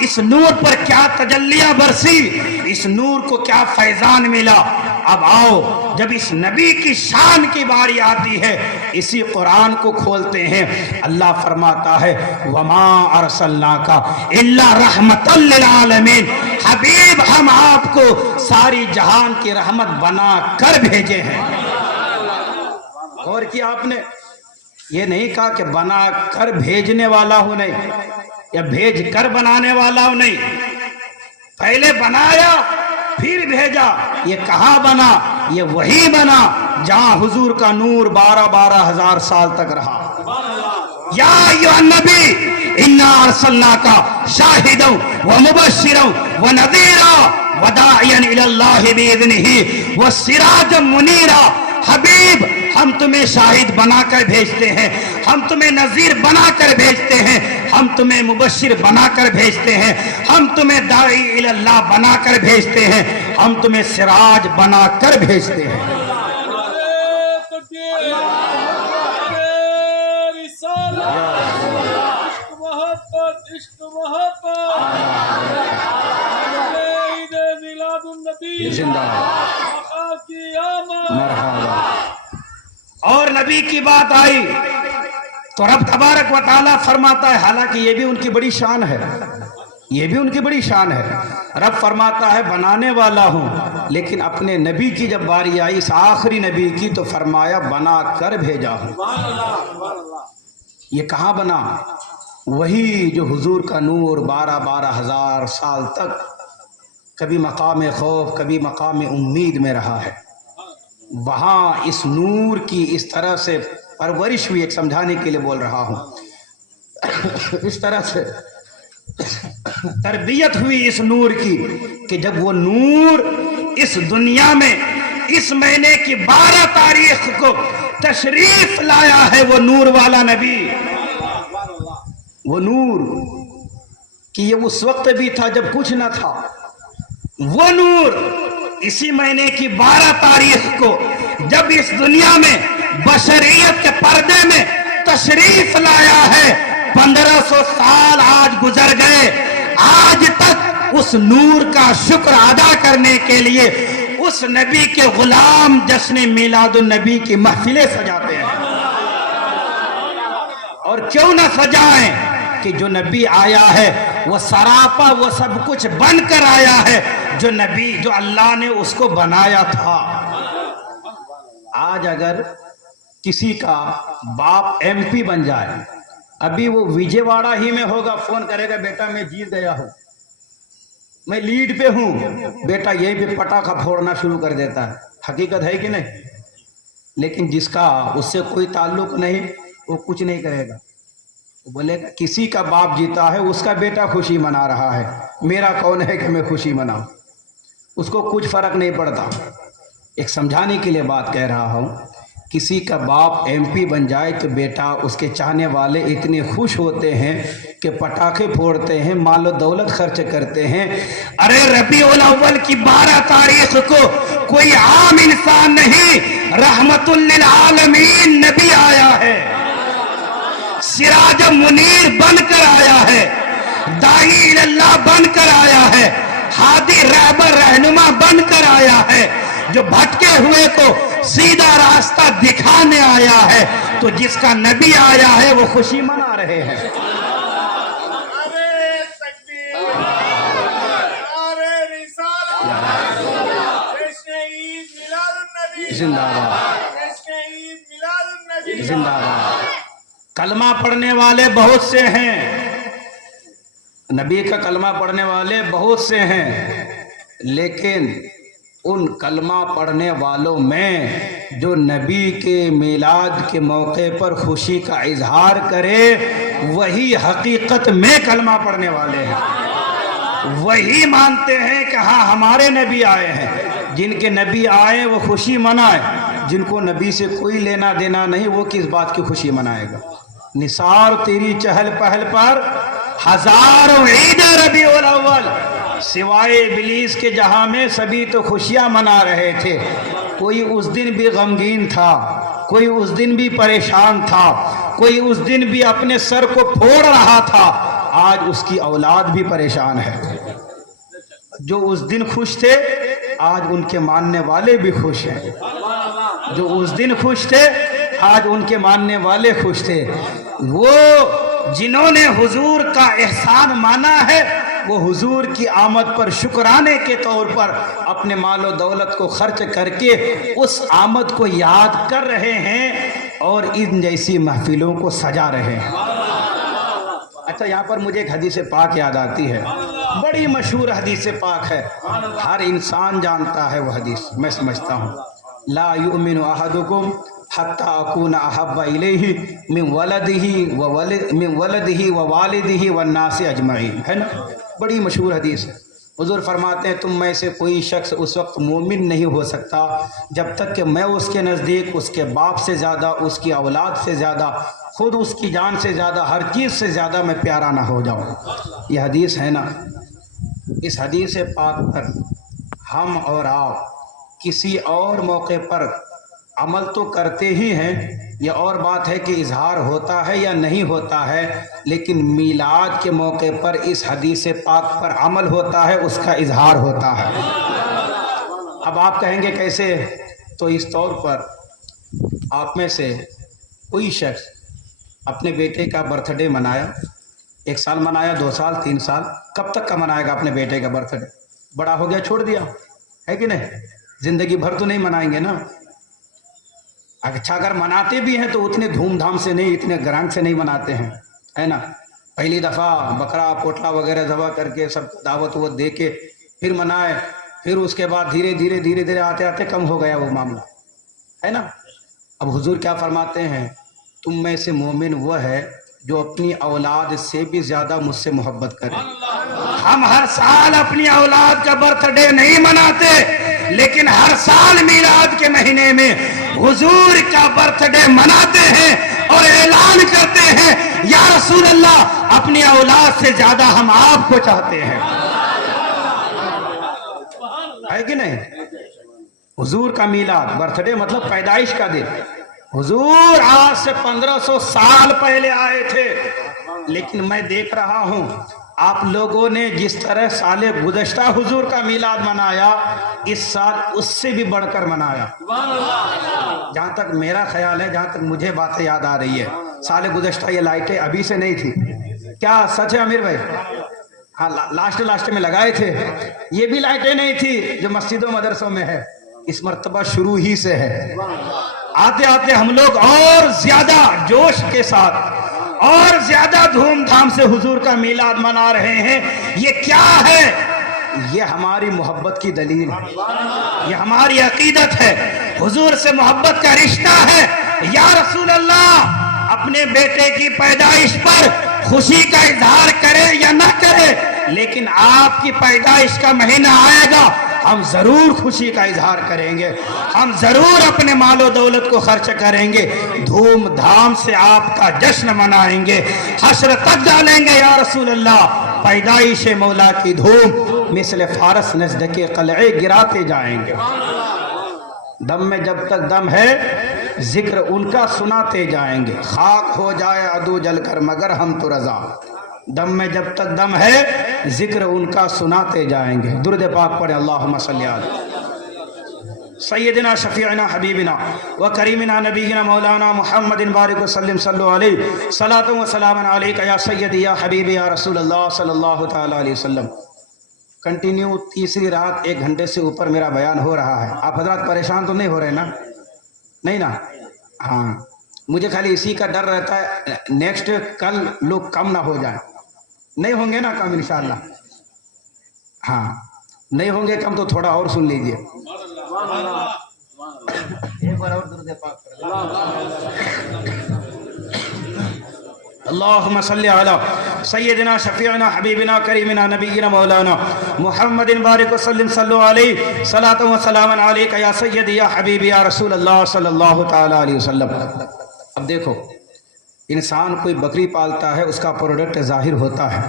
اس نور پر کیا تجلیاں برسی، اس نور کو کیا فیضان ملا۔ اب آؤ، جب اس نبی کی شان کی باری آتی ہے، اسی قرآن کو کھولتے ہیں، اللہ فرماتا ہے وَمَا أَرْسَلْنَاكَ إِلَّا رَحْمَةً لِّلْعَالَمِينَ، حبیب ہم آپ کو ساری جہان کی رحمت بنا کر بھیجے ہیں۔ اور کیا آپ نے یہ نہیں کہا کہ بنا کر بھیجنے والا ہوں نہیں، یا بھیج کر بنانے والا ہوں نہیں، پہلے بنایا پھر بھیجا۔ یہ کہاں بنا؟ یہ وہی بنا جہاں حضور کا نور 12,000 سال تک رہا۔ یا ایھا النبی انا ارسلناک شاہدا ومبشرا ونذیرا وداعیا الی اللہ باذنہ وسراجا منیرا، حبیب ہم تمہیں شاہد بنا کر بھیجتے ہیں، ہم تمہیں نذیر بنا کر بھیجتے ہیں، ہم تمہیں مبشر بنا کر بھیجتے ہیں، ہم تمہیں داعی الی اللہ بنا کر بھیجتے ہیں، ہم تمہیں سراج بنا کر بھیجتے ہیں۔ زندہ مرحبا۔ اور نبی کی بات آئی تو رب تبارک و تعالیٰ فرماتا ہے، حالانکہ یہ بھی ان کی بڑی شان ہے، یہ بھی ان کی بڑی شان ہے، رب فرماتا ہے بنانے والا ہوں، لیکن اپنے نبی کی جب باری آئی اس آخری نبی کی تو فرمایا بنا کر بھیجا ہوں۔ یہ کہاں بنا؟ وہی جو حضور کا نور 12,000 سال تک کبھی مقام خوف کبھی مقام امید میں رہا ہے، وہاں اس نور کی اس طرح سے پرورش ہوئی، ایک سمجھانے کے لیے بول رہا ہوں، اس طرح سے تربیت ہوئی اس نور کی کہ جب وہ نور اس دنیا میں اس مہینے کی 12 تاریخ کو تشریف لایا ہے، وہ نور والا نبی، وہ نور کہ یہ اس وقت بھی تھا جب کچھ نہ تھا، وہ نور اسی مہینے کی 12 تاریخ کو جب اس دنیا میں بشریت کے پردے میں تشریف لایا ہے، 1500 سال آج گزر گئے، آج تک اس نور کا شکر ادا کرنے کے لیے اس نبی کے غلام جشن میلاد النبی کی محفلیں سجاتے ہیں۔ اور کیوں نہ سجائیں کہ جو نبی آیا ہے وہ سراپا وہ سب کچھ بن کر آیا ہے، جو نبی جو اللہ نے اس کو بنایا تھا۔ آج اگر کسی کا باپ ایم پی بن جائے، ابھی وہ وجے واڑہ ہی میں ہوگا، فون کرے گا بیٹا میں جیت گیا ہوں، میں لیڈ پہ ہوں، بیٹا یہ بھی پٹاخہ پھوڑنا شروع کر دیتا ہے۔ حقیقت ہے کہ نہیں؟ لیکن جس کا اس سے کوئی تعلق نہیں وہ کچھ نہیں کرے گا، وہ بولے گا کسی کا باپ جیتا ہے اس کا بیٹا خوشی منا رہا ہے، میرا کون ہے کہ میں خوشی مناؤں؟ اس کو کچھ فرق نہیں پڑتا۔ ایک سمجھانے کے لیے بات کہہ رہا ہوں، کسی کا باپ ایم پی بن جائے تو بیٹا اس کے چاہنے والے اتنے خوش ہوتے ہیں کہ پٹاخے پھوڑتے ہیں، مال و دولت خرچ کرتے ہیں۔ ارے ربیع الاول کی 12 تاریخ کو کوئی عام انسان نہیں، رحمت للعالمین نبی آیا ہے، سراج منیر بن کر آیا ہے، داعی اللہ بن کر آیا ہے، ہادی رہبر رہنما بن کر آیا ہے، جو بھٹکے ہوئے کو سیدھا راستہ دکھانے آیا ہے۔ تو جس کا نبی آیا ہے وہ خوشی منا رہے ہیں۔ زندہ باد، زندہ باد۔ کلمہ پڑھنے والے بہت سے ہیں، نبی کا کلمہ پڑھنے والے بہت سے ہیں، لیکن ان کلمہ پڑھنے والوں میں جو نبی کے میلاد کے موقع پر خوشی کا اظہار کرے وہی حقیقت میں کلمہ پڑھنے والے ہیں، وہی مانتے ہیں کہ ہاں ہمارے نبی آئے ہیں۔ جن کے نبی آئے وہ خوشی منائے، جن کو نبی سے کوئی لینا دینا نہیں وہ کس بات کی خوشی منائے گا؟ نثار تیری چہل پہل پر ہزاروں عید ربیع الاول، سوائے ابلیس کے جہاں میں سبھی تو خوشیاں منا رہے تھے، کوئی اس دن بھی غمگین تھا، کوئی اس دن بھی پریشان تھا، کوئی اس دن بھی اپنے سر کو پھوڑ رہا تھا۔ آج اس کی اولاد بھی پریشان ہے. جو اس دن خوش تھے آج ان کے ماننے والے بھی خوش ہیں. جو اس دن خوش تھے آج ان کے ماننے والے خوش تھے. وہ جنہوں نے حضور کا احسان مانا ہے وہ حضور کی آمد پر شکرانے کے طور پر اپنے مال و دولت کو خرچ کر کے اس آمد کو یاد کر رہے ہیں اور ان جیسی محفلوں کو سجا رہے ہیں. اچھا یہاں پر مجھے ایک حدیث پاک یاد آتی ہے, بڑی مشہور حدیث پاک ہے, ہر انسان جانتا ہے وہ حدیث, میں سمجھتا ہوں. لا یؤمن احدکم حتی اکون احب الیہ من ولدہ ووالدہ والناس اجمعین, ہے نا, بڑی مشہور حدیث ہے. حضور فرماتے ہیں تم میں سے کوئی شخص اس وقت مومن نہیں ہو سکتا جب تک کہ میں اس کے نزدیک اس کے باپ سے زیادہ, اس کی اولاد سے زیادہ, خود اس کی جان سے زیادہ, ہر چیز سے زیادہ میں پیارا نہ ہو جاؤں. یہ حدیث ہے نا, اس حدیث پاک پر ہم اور آپ کسی اور موقع پر عمل تو کرتے ہی ہیں, یہ اور بات ہے کہ اظہار ہوتا ہے یا نہیں ہوتا ہے, لیکن میلاد کے موقع پر اس حدیث پاک پر عمل ہوتا ہے, اس کا اظہار ہوتا ہے. اب آپ کہیں گے کیسے؟ تو اس طور پر آپ میں سے کوئی شخص اپنے بیٹے کا برتھ ڈے منایا, 1 سال منایا, 2 سال, 3 سال, کب تک کا منائے گا اپنے بیٹے کا برتھ ڈے؟ بڑا ہو گیا چھوڑ دیا, ہے کہ نہیں؟ زندگی بھر تو نہیں منائیں گے نا. اچھا اگر مناتے بھی ہیں تو اتنے دھوم دھام سے نہیں, اتنے گرانگ سے نہیں مناتے ہیں, ہے نا. پہلی دفعہ بکرا پوٹلا وغیرہ ذبح کر کے سب دعوت وہ دے کے پھر منائے, پھر اس کے بعد دھیرے دھیرے آتے آتے کم ہو گیا وہ معاملہ, ہے نا. اب حضور کیا فرماتے ہیں, تم میں سے مومن وہ ہے جو اپنی اولاد سے بھی زیادہ مجھ سے محبت کرے. ہم ہر سال اپنی اولاد کا برتھ ڈے نہیں مناتے, لیکن ہر سال میلاد کے مہینے میں حضور کا برتھ ڈے مناتے ہیں اور اعلان کرتے ہیں یا رسول اللہ اپنی اولاد سے زیادہ ہم آپ کو چاہتے ہیں, ہے کہ نہیں. حضور کا میلاد, برتھ ڈے مطلب پیدائش کا دن. حضور آج سے 1500 سال پہلے آئے تھے, لیکن میں دیکھ رہا ہوں آپ لوگوں نے جس طرح سال گزشتہ حضور کا میلاد منایا, اس سال اس سے بھی بڑھ کر منایا. جہاں تک میرا خیال ہے, جہاں تک مجھے باتیں یاد آ رہی ہے, سال گزشتہ یہ لائٹیں ابھی سے نہیں تھی. کیا سچ ہے امیر بھائی؟ ہاں, لاسٹ میں لگائے تھے. یہ بھی لائٹیں نہیں تھی جو مسجدوں مدرسوں میں ہے, اس مرتبہ شروع ہی سے ہے. آتے آتے ہم لوگ اور زیادہ جوش کے ساتھ اور زیادہ دھوم دھام سے حضور کا میلاد منا رہے ہیں. یہ کیا ہے؟ یہ ہماری محبت کی دلیل ہے, یہ ہماری عقیدت ہے, حضور سے محبت کا رشتہ ہے. یا رسول اللہ اپنے بیٹے کی پیدائش پر خوشی کا اظہار کرے یا نہ کرے, لیکن آپ کی پیدائش کا مہینہ آئے گا, ہم ضرور خوشی کا اظہار کریں گے, ہم ضرور اپنے مال و دولت کو خرچ کریں گے, دھوم دھام سے آپ کا جشن منائیں گے, حشر تک ڈالیں گے. یا رسول اللہ پیدائش مولا کی دھوم مثل فارس نزد کے قلعے گراتے جائیں گے. دم میں جب تک دم ہے ذکر ان کا سناتے جائیں گے, خاک ہو جائے عدو جل کر مگر ہم تو رضا. دم میں جب تک دم ہے ذکر ان کا سناتے جائیں گے. درود پاک پڑھے اللہم صلی علی سیدنا شفیعنا حبیبنا و کریمنا نبینا مولانا محمد بارک وسلم صلو علیہ صلاۃ و سلام علیک یا سیدی یا حبیبی یا رسول اللہ صلی اللہ تعالی علیہ وسلم. کنٹینیو تیسری رات 1 گھنٹے سے اوپر میرا بیان ہو رہا ہے. آپ حضرات پریشان تو نہیں ہو رہے نا؟ نہیں نا؟ ہاں, مجھے خالی اسی کا ڈر رہتا ہے نیکسٹ کل لوگ کم نہ ہو جائیں. نہیں ہوں گے نا کم انشاءاللہ؟ ہاں نہیں ہوں گے کم تو تھوڑا اور سن لیجئے. ایک بار اور درود پاک اللہم صلی علی سیدنا شفیعنا حبیبنا کریمنا نبینا مولانا محمد بارک وسلم صلو علیہ صلاۃ و سلام علیک یا سیدی یا حبیبی یا رسول اللہ صلی اللہ تعالی علیہ وسلم. اب دیکھو, انسان کوئی بکری پالتا ہے, اس کا پروڈکٹ ظاہر ہوتا ہے,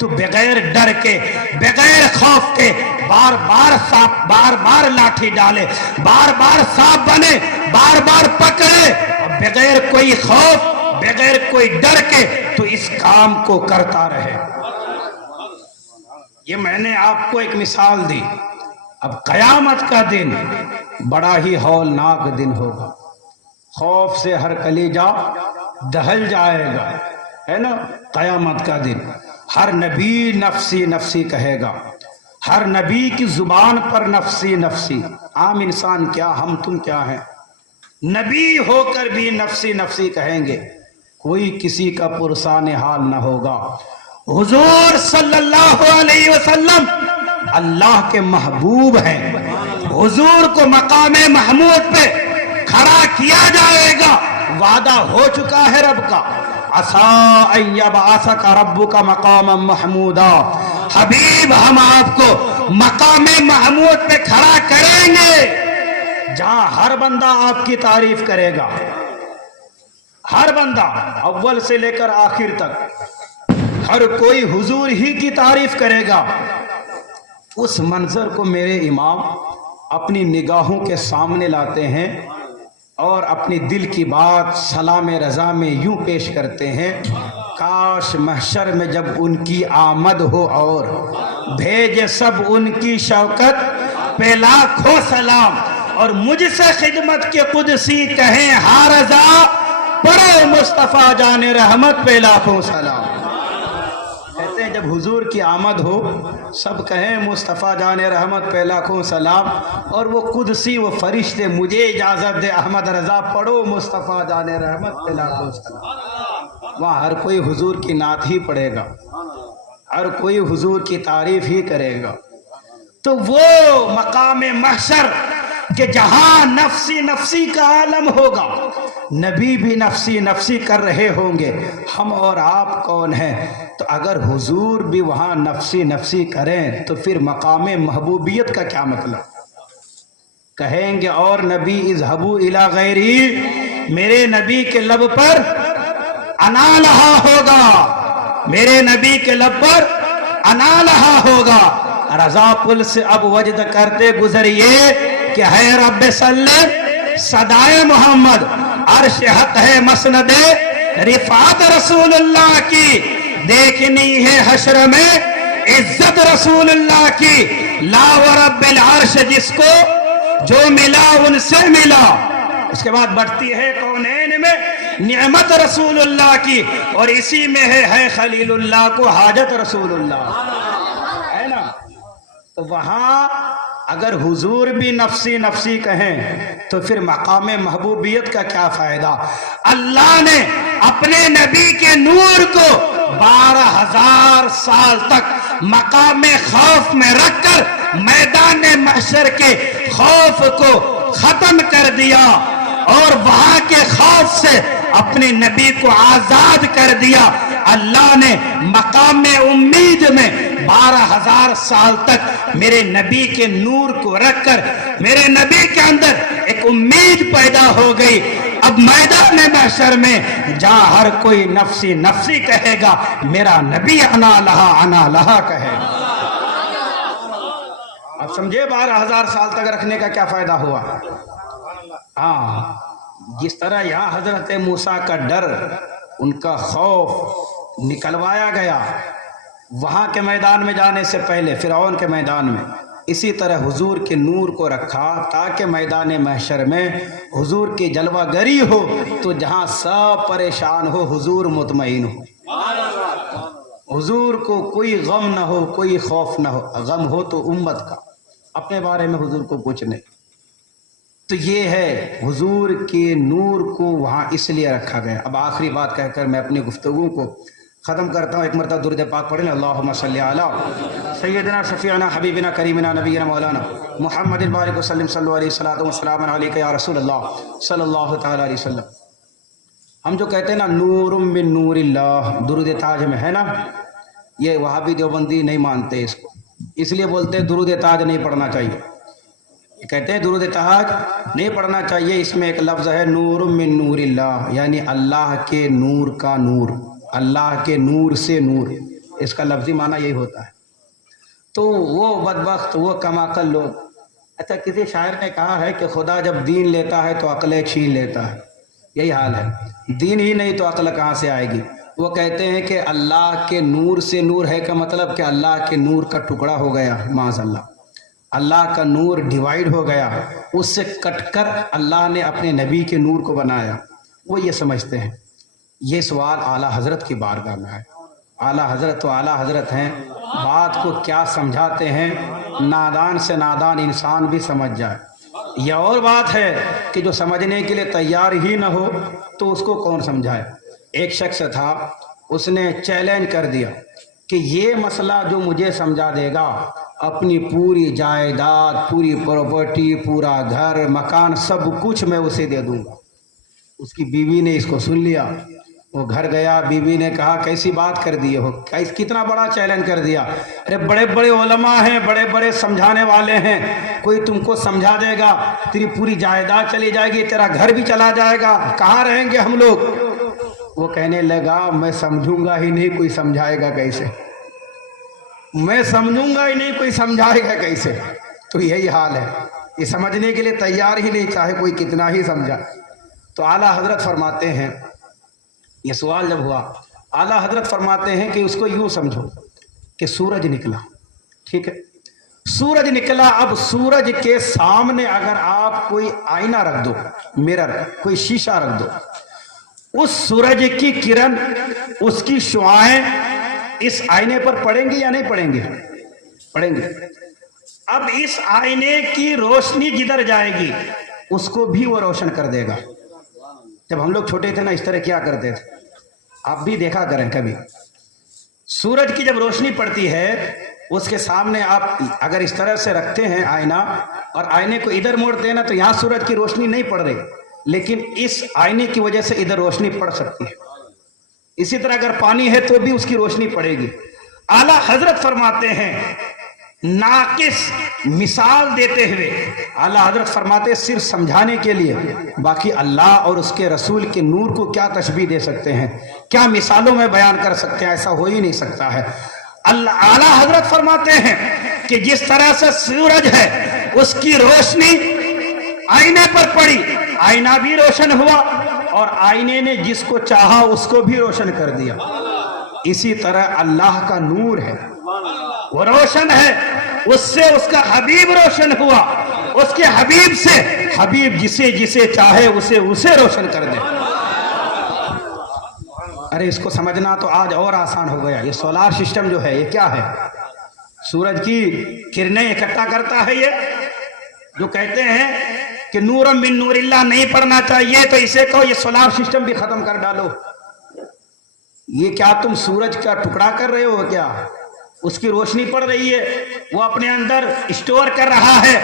تو بغیر ڈر کے بغیر خوف کے بار بار لاٹھی ڈالے، بار بار سانپ بنے، بار بار پکڑے، بغیر کوئی خوف بغیر کوئی ڈر کے تو اس کام کو کرتا رہے۔ یہ میں نے آپ کو ایک مثال دی۔ اب قیامت کا دن بڑا ہی ہولناک دن ہوگا، خوف سے ہر کلیجہ دہل جائے گا، ہے نا؟ قیامت کا دن ہر نبی نفسی نفسی کہے گا، ہر نبی کی زبان پر نفسی نفسی۔ عام انسان کیا، ہم تم کیا ہیں، نبی ہو کر بھی نفسی نفسی کہیں گے، کوئی کسی کا پرسان حال نہ ہوگا۔ حضور صلی اللہ علیہ وسلم اللہ کے محبوب ہیں، حضور کو مقام محمود پہ کھڑا کیا جائے گا، وعدہ ہو چکا ہے رب کا، عسیٰ ان یبعثک ربک مقاما محمودا۔ حبیب ہم آپ کو مقام محمود پہ کھڑا کریں گے جہاں ہر بندہ آپ کی تعریف کرے گا، ہر بندہ اول سے لے کر آخر تک ہر کوئی حضور ہی کی تعریف کرے گا۔ اس منظر کو میرے امام اپنی نگاہوں کے سامنے لاتے ہیں اور اپنی دل کی بات سلام رضا میں یوں پیش کرتے ہیں، کاش محشر میں جب ان کی آمد ہو اور بھیجے سب ان کی شوکت پہ لاکھوں سلام، اور مجھ سے خدمت کے قدسی کہیں ہاں رضا، پڑھو مصطفیٰ جان رحمت پہ لاکھوں سلام۔ کہتے ہیں جب حضور کی آمد ہو سب کہیں مصطفیٰ جان رحمت پہ لاکھوں سلام، اور وہ قدسی وہ فرشتے مجھے اجازت دے احمد رضا پڑھو مصطفیٰ جان رحمت پہ لاکھوں سلام۔ وہاں ہر کوئی حضور کی نعت ہی پڑھے گا، ہر کوئی حضور کی تعریف ہی کرے گا۔ تو وہ مقام محشر کہ جہاں نفسی نفسی کا عالم ہوگا، نبی بھی نفسی نفسی کر رہے ہوں گے، ہم اور آپ کون ہیں؟ تو اگر حضور بھی وہاں نفسی نفسی کریں تو پھر مقام محبوبیت کا کیا مطلب؟ کہیں گے اور نبی اذهبوا الی غیری، میرے نبی کے لب پر انا لہا ہوگا، میرے نبی کے لب پر انا لہا ہوگا۔ رضا پل سے اب وجد کرتے گزریے کہ ہے رب سلم صدائے محمد، عرش حق ہے مسند رفعت رسول اللہ کی، دیکھنی ہے حشر میں عزت رسول اللہ کی، لا ورب العرش جس کو جو ملا ان سے ملا۔ اس کے بعد بڑھتی ہے کونین میں نعمت رسول اللہ کی، اور اسی میں ہے خلیل اللہ کو حاجت رسول اللہ، ہے نا؟ تو وہاں اگر حضور بھی نفسی نفسی کہیں تو پھر مقام محبوبیت کا کیا فائدہ؟ اللہ نے اپنے نبی کے نور کو 12,000 سال تک مقام خوف میں رکھ کر میدان محشر کے خوف کو ختم کر دیا، اور وہاں کے خوف سے اپنے نبی کو آزاد کر دیا۔ اللہ نے مقام امید میں 12,000 سال تک میرے نبی کے نور کو رکھ کر میرے نبی کے اندر ایک امید پیدا ہو گئی۔ اب میدان محشر میں جہاں ہر کوئی نفسی نفسی کہے گا، میرا نبی انا لہا کہے گا۔ اب سمجھے 12,000 سال تک رکھنے کا کیا فائدہ ہوا؟ ہاں، جس طرح یہاں حضرت موسیٰ کا ڈر، ان کا خوف نکلوایا گیا وہاں کے میدان میں جانے سے پہلے فرعون کے میدان میں، اسی طرح حضور کے نور کو رکھا تاکہ میدان محشر میں حضور کی جلوہ گری ہو تو جہاں سب پریشان ہو حضور مطمئن ہو، حضور کو کوئی غم نہ ہو، کوئی خوف نہ ہو، غم ہو تو امت کا، اپنے بارے میں حضور کو کچھ نہیں۔ تو یہ ہے حضور کے نور کو وہاں اس لیے رکھا گیا۔ اب آخری بات کہہ کر میں اپنی گفتگو کو ختم کرتا ہوں، ایک مرتبہ درود پاک پڑھ لیں، اللہم صلی علی سیدنا شفیعنا حبیبنا کریمنا نبینا مولانا محمد بارک وسلم صلی علیہ وسلم وسلام علیکہ یا رسول اللہ صلی اللہ تعالی علیہ وسلم۔ ہم جو کہتے ہیں نا نور من نور اللہ، درود تاج میں ہے نا، یہ وہابی دیوبندی نہیں مانتے اس کو، اس لیے بولتے ہیں درود تاج نہیں پڑھنا چاہیے، کہتے ہیں درود تاج نہیں پڑھنا چاہیے، اس میں ایک لفظ ہے نور من نور اللہ، یعنی اللہ کے نور کا نور، اللہ کے نور سے نور، اس کا لفظی معنی یہی ہوتا ہے. تو وہ بدبخت، وہ کم عقل لوگ. اچھا کسی شاعر نے کہا ہے کہ خدا جب دین لیتا ہے تو عقلیں چھین لیتا ہے. یہی حال ہے، دین ہی نہیں تو عقل کہاں سے آئے گی. وہ کہتے ہیں کہ اللہ کے نور سے نور ہے کا مطلب کہ اللہ کے نور کا ٹکڑا ہو گیا، معاذ اللہ، اللہ کا نور ڈیوائیڈ ہو گیا، اس سے کٹ کر اللہ نے اپنے نبی کے نور کو بنایا. وہ یہ سمجھتے ہیں. یہ سوال اعلیٰ حضرت کی بارگاہ میں ہے. اعلیٰ حضرت تو اعلیٰ حضرت ہیں، بات کو کیا سمجھاتے ہیں نادان سے نادان انسان بھی سمجھ جائے. یہ اور بات ہے کہ جو سمجھنے کے لیے تیار ہی نہ ہو تو اس کو کون سمجھائے. ایک شخص تھا، اس نے چیلنج کر دیا کہ یہ مسئلہ جو مجھے سمجھا دے گا، اپنی پوری جائیداد، پوری پراپرٹی، پورا گھر مکان، سب کچھ میں اسے دے دوں گا. اس کی بیوی نے اس کو سن لیا. وہ گھر گیا، بیوی نے کہا کیسی بات کر دیے ہو، کتنا بڑا چیلنج کر دیا. ارے بڑے بڑے علماء ہیں، بڑے بڑے سمجھانے والے ہیں، کوئی تم کو سمجھا دے گا، تیری پوری جائیداد چلی جائے گی، تیرا گھر بھی چلا جائے گا، کہاں رہیں گے ہم لوگ. وہ کہنے لگا میں سمجھوں گا ہی نہیں، کوئی سمجھائے گا کیسے، میں سمجھوں گا ہی نہیں، کوئی سمجھائے گا کیسے. تو یہی حال ہے، یہ سمجھنے کے لیے تیار ہی نہیں، چاہے کوئی کتنا ہی سمجھا. تو اعلیٰ حضرت فرماتے ہیں، یہ سوال جب ہوا، اعلیٰ حضرت فرماتے ہیں کہ اس کو یوں سمجھو کہ سورج نکلا، ٹھیک ہے، سورج نکلا. اب سورج کے سامنے اگر آپ کوئی آئینہ رکھ دو، مرر، کوئی شیشہ رکھ دو، اس سورج کی کرن، اس کی شعاعیں اس آئینے پر پڑیں گی یا نہیں پڑیں گی؟ پڑیں گی. اب اس آئینے کی روشنی جدھر جائے گی اس کو بھی وہ روشن کر دے گا. جب ہم لوگ چھوٹے تھے نا، اس طرح کیا کرتے تھے، آپ بھی دیکھا کریں کبھی. سورج کی جب روشنی پڑتی ہے، اس کے سامنے آپ اگر اس طرح سے رکھتے ہیں آئینہ، اور آئینے کو ادھر موڑتے ہیں نا، تو یہاں سورج کی روشنی نہیں پڑ رہی، لیکن اس آئینے کی وجہ سے ادھر روشنی پڑ سکتی ہے. اسی طرح اگر پانی ہے تو بھی اس کی روشنی پڑے گی. اعلیٰ حضرت فرماتے ہیں ناقص مثال دیتے ہوئے، اعلیٰ حضرت فرماتے صرف سمجھانے کے لیے، باقی اللہ اور اس کے رسول کے نور کو کیا تشبیہ دے سکتے ہیں، کیا مثالوں میں بیان کر سکتے ہیں، ایسا ہو ہی نہیں سکتا ہے. اعلیٰ حضرت فرماتے ہیں کہ جس طرح سے سورج ہے، اس کی روشنی آئینے پر پڑی، آئینہ بھی روشن ہوا، اور آئینے نے جس کو چاہا اس کو بھی روشن کر دیا. اسی طرح اللہ کا نور ہے، وہ روشن ہے، اس سے اس کا حبیب روشن ہوا، اس کے حبیب سے حبیب جسے جسے چاہے اسے روشن کر دے. ارے اس کو سمجھنا تو آج اور آسان ہو گیا. یہ سولار سسٹم جو ہے، یہ کیا ہے؟ سورج کی کرنیں اکٹھا کرتا ہے. یہ جو کہتے ہیں کہ نور من نور اللہ نہیں پڑھنا چاہیے، تو اسے کہو یہ سولار سسٹم بھی ختم کر ڈالو. یہ کیا تم سورج کا ٹکڑا کر رہے ہو کیا؟ اس کی روشنی پڑ رہی ہے، وہ اپنے اندر اسٹور کر رہا ہے،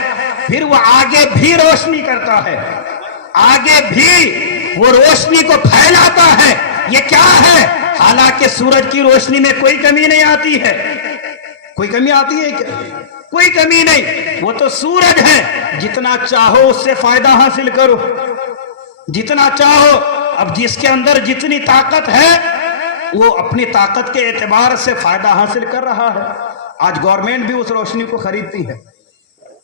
پھر وہ آگے بھی روشنی کرتا ہے، آگے بھی وہ روشنی کو پھیلاتا ہے. یہ کیا ہے؟ حالانکہ سورج کی روشنی میں کوئی کمی نہیں آتی ہے. کوئی کمی آتی ہے کیا؟ کوئی کمی نہیں. وہ تو سورج ہے، جتنا چاہو اس سے فائدہ حاصل کرو، جتنا چاہو. اب جس کے اندر جتنی طاقت ہے، وہ اپنی طاقت کے اعتبار سے فائدہ حاصل کر رہا ہے. آج گورنمنٹ بھی اس روشنی کو خریدتی ہے،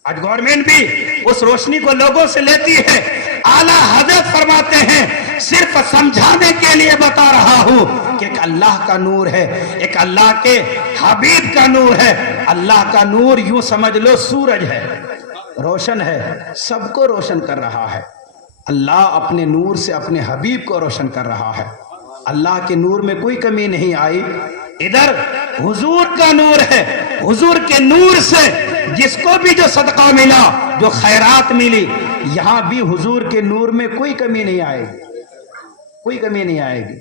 آج گورنمنٹ بھی اس روشنی کو لوگوں سے لیتی ہے. اعلیٰ حضرت فرماتے ہیں صرف سمجھانے کے لیے بتا رہا ہوں کہ ایک اللہ کا نور ہے، ایک اللہ کے حبیب کا نور ہے. اللہ کا نور یوں سمجھ لو سورج ہے، روشن ہے، سب کو روشن کر رہا ہے. اللہ اپنے نور سے اپنے حبیب کو روشن کر رہا ہے. اللہ کے نور میں کوئی کمی نہیں آئی. ادھر حضور کا نور ہے، حضور کے نور سے جس کو بھی جو صدقہ ملا، جو خیرات ملی، یہاں بھی حضور کے نور میں کوئی کمی نہیں آئے گی، کوئی کمی نہیں آئے گی.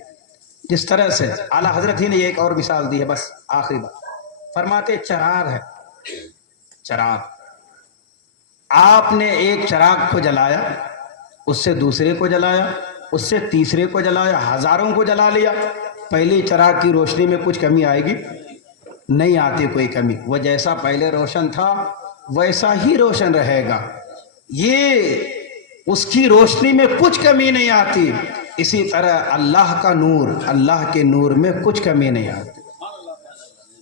جس طرح سے اعلیٰ حضرت ہی نے ایک اور مثال دی ہے، بس آخری بات فرماتے چراغ ہے. چراغ، آپ نے ایک چراغ کو جلایا، اس سے دوسرے کو جلایا، اس سے تیسرے کو جلایا، ہزاروں کو جلا لیا. پہلے چراغ کی روشنی میں کچھ کمی آئے گی؟ نہیں آتی کوئی کمی. وہ جیسا پہلے روشن تھا ویسا ہی روشن رہے گا. یہ اس کی روشنی میں کچھ کمی نہیں آتی. اسی طرح اللہ کا نور، اللہ کے نور میں کچھ کمی نہیں آتی.